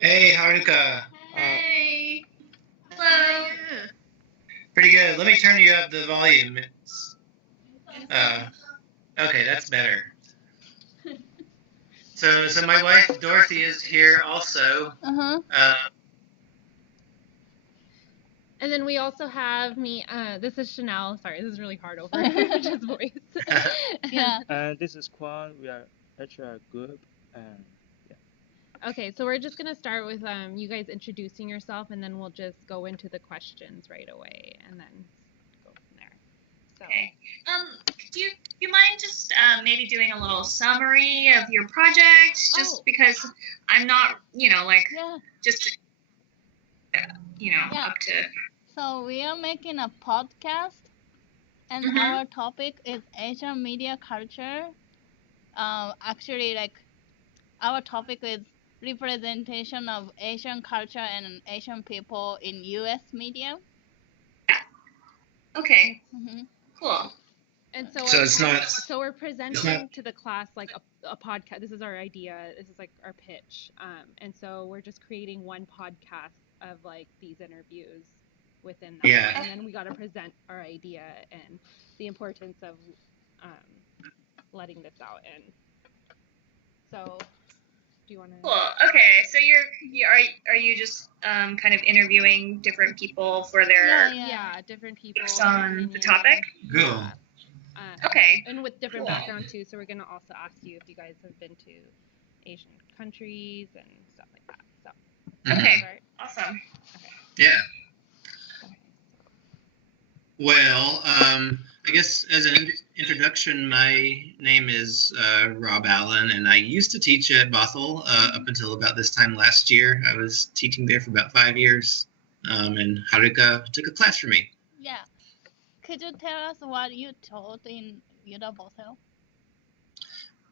Hey, Haruka. Hey. Hello. Pretty good. Let me turn you up the volume. Okay, that's better. So my wife Dorothy is here also. And then we also have me. This is Chanel. Sorry, this is really hard over just voice. And this is Quan. We are HR group, and Okay, so we're just gonna start with you guys introducing yourself, and then we'll just go into the questions right away, and then go from there. So. Okay. Do you mind just maybe doing a little summary of your project, just because I'm not, just up to. So we are making a podcast, and our topic is Asian media culture. Actually, our topic is representation of Asian culture and Asian people in U.S. media. Okay. Cool. And so it's not. So we're presenting to the class like a podcast. This is our idea. This is like our pitch. And so we're just creating one podcast of like these interviews within that. Yeah. And then we got to present our idea and the importance of letting this out. And so, do you want to? Cool. Okay. So are you just kind of interviewing different people for their different people on the topic? Cool. Okay. And with different background too. So we're gonna also ask you if you guys have been to Asian countries and stuff like that. So. Okay. Awesome. Okay. Yeah. Well, I guess as an introduction, my name is Rob Allen, and I used to teach at Bothell up until about this time last year. I was teaching there for about 5 years, and Haruka took a class for me. Yeah. Could you tell us what you taught in UW Bothell?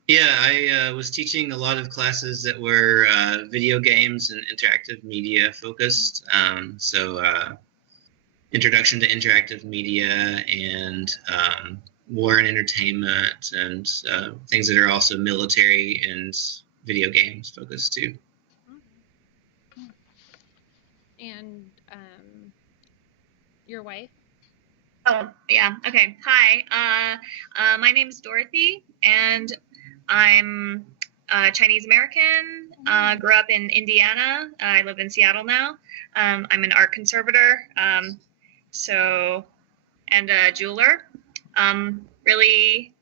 Yeah, I was teaching a lot of classes that were video games and interactive media focused. Introduction to interactive media and war and entertainment and things that are also military and video games focused too. And your wife? Oh, yeah. Okay. Hi. My name is Dorothy, and I'm Chinese American. Grew up in Indiana. I live in Seattle now. I'm an art conservator. And a jeweler. Really,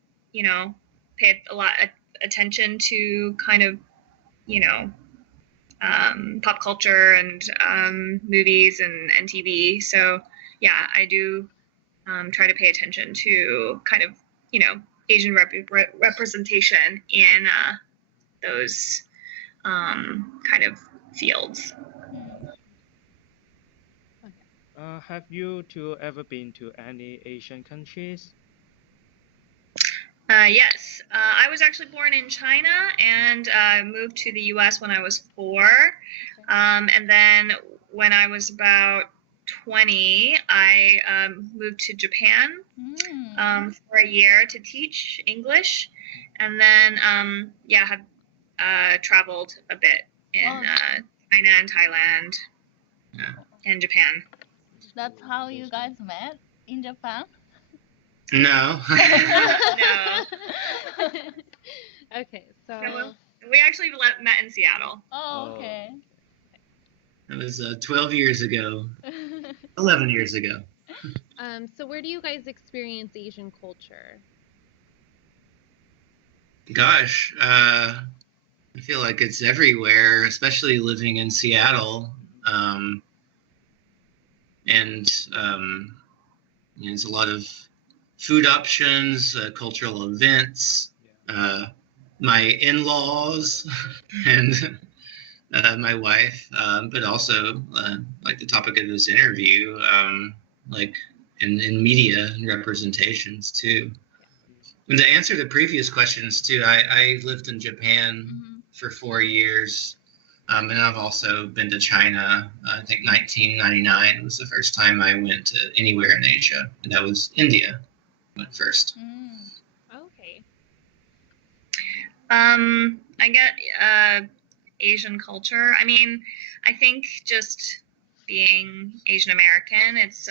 paid a lot of attention to kind of, pop culture and movies and TV. So, yeah, I do try to pay attention to kind of, Asian representation in those kind of fields. have you two ever been to any Asian countries? Yes. I was actually born in China and moved to the U.S. when I was 4. And then when I was about 20, I moved to Japan for a year to teach English. And then, have traveled a bit in China and Thailand and Japan. That's how you guys met in Japan? No. No. Okay, so we actually met in Seattle. Oh, okay. That was 12 years ago. 11 years ago. So where do you guys experience Asian culture? Gosh, I feel like it's everywhere, especially living in Seattle. There's a lot of food options, cultural events, my in-laws, and my wife, but also like the topic of this interview, like in media and representations too. And to answer the previous questions too, I lived in Japan for 4 years, and I've also been to China. I think 1999 was the first time I went to anywhere in Asia, and that was India at first. Okay. I get Asian culture. I mean, I think just being Asian American, it's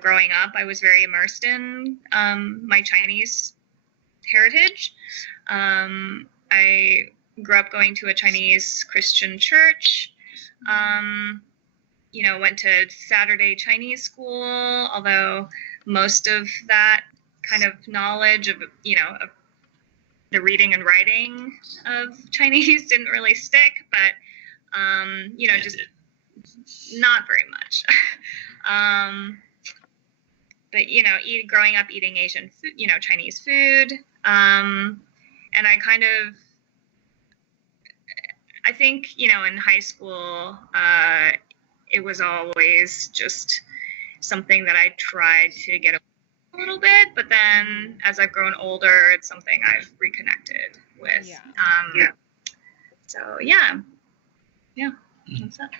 growing up, I was very immersed in my Chinese heritage. I grew up going to a Chinese Christian church. Went to Saturday Chinese school, although most of that kind of knowledge of the reading and writing of Chinese didn't really stick, but just not very much. But growing up eating Asian food, Chinese food, and I think in high school, it was always just something that I tried to get a little bit, but then as I've grown older, it's something I've reconnected with. Yeah. So yeah, that's it.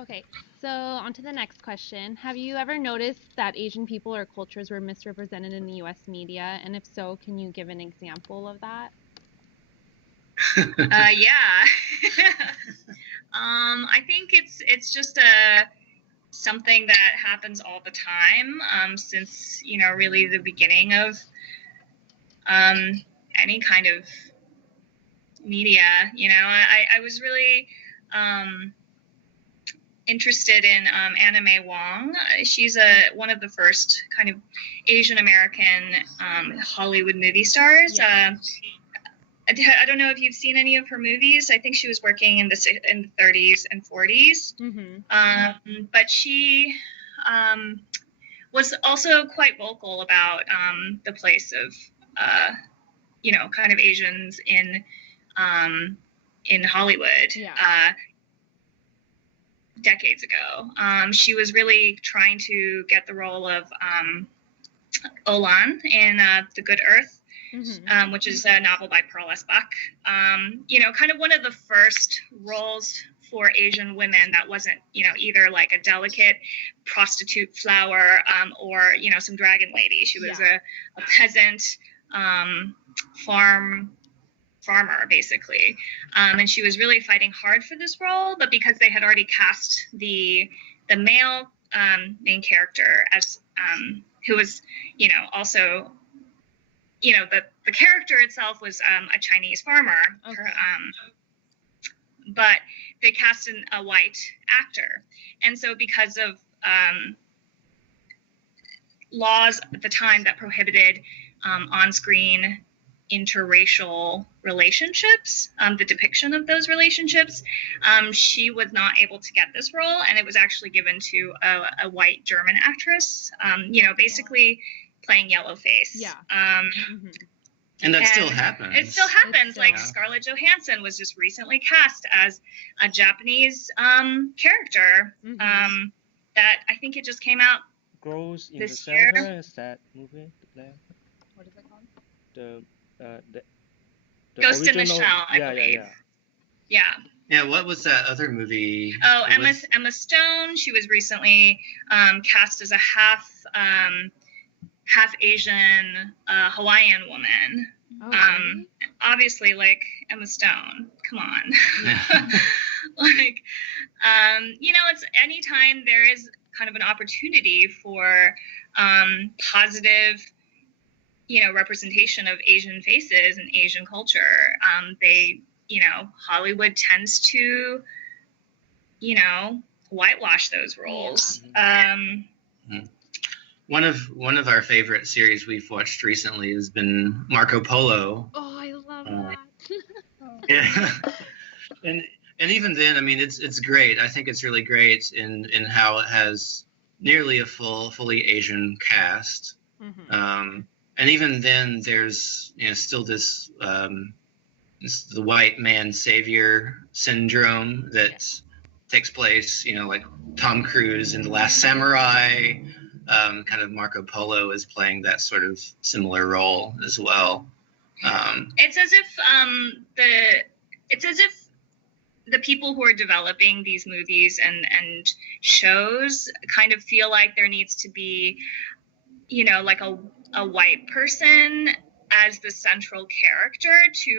Okay, so on to the next question. Have you ever noticed that Asian people or cultures were misrepresented in the U.S. media? And if so, can you give an example of that? Yeah. I think it's just something that happens all the time, since really the beginning of any kind of media. I was really interested in Anna May Wong. She's one of the first kind of Asian American Hollywood movie stars. Yeah. I don't know if you've seen any of her movies. I think she was working in the 30s and 40s. Mm-hmm. But she was also quite vocal about the place of kind of Asians in Hollywood. Yeah. Decades ago. She was really trying to get the role of Olan in The Good Earth. Mm-hmm. Which is a novel by Pearl S. Buck. Kind of one of the first roles for Asian women that wasn't, either like a delicate prostitute flower or, some dragon lady. She was a peasant farmer, basically. And she was really fighting hard for this role, but because they had already cast the male main character as who was, also the character itself was a Chinese farmer, Okay. but they cast a white actor, and so because of laws at the time that prohibited on-screen interracial relationships, the depiction of those relationships, she was not able to get this role, and it was actually given to a white German actress, basically playing Yellowface. Yeah. Mm-hmm. And that still happens. It still happens. Still, like Scarlett Johansson was just recently cast as a Japanese character. Mm-hmm. That I think it just came out Ghost in this the year. Cellar, is that movie? What is it called? The Ghost in the original- Shell, I yeah, believe. yeah. Yeah. Yeah, what was that other movie? Oh, It was- Emma Stone. She was recently cast as a half Asian Hawaiian woman. Oh, really? Obviously, like Emma Stone. Come on. Like, it's anytime there is kind of an opportunity for positive, representation of Asian faces and Asian culture, Hollywood tends to, whitewash those roles. One of our favorite series we've watched recently has been Marco Polo. Oh, I love that. Yeah. And even then, I mean, it's great. I think it's really great in how it has nearly a fully Asian cast. Mm-hmm. And even then, there's still this the white man savior syndrome that takes place. Like Tom Cruise in The Last Samurai. Kind of Marco Polo is playing that sort of similar role as well. It's as if the people who are developing these movies and shows kind of feel like there needs to be, like a white person as the central character to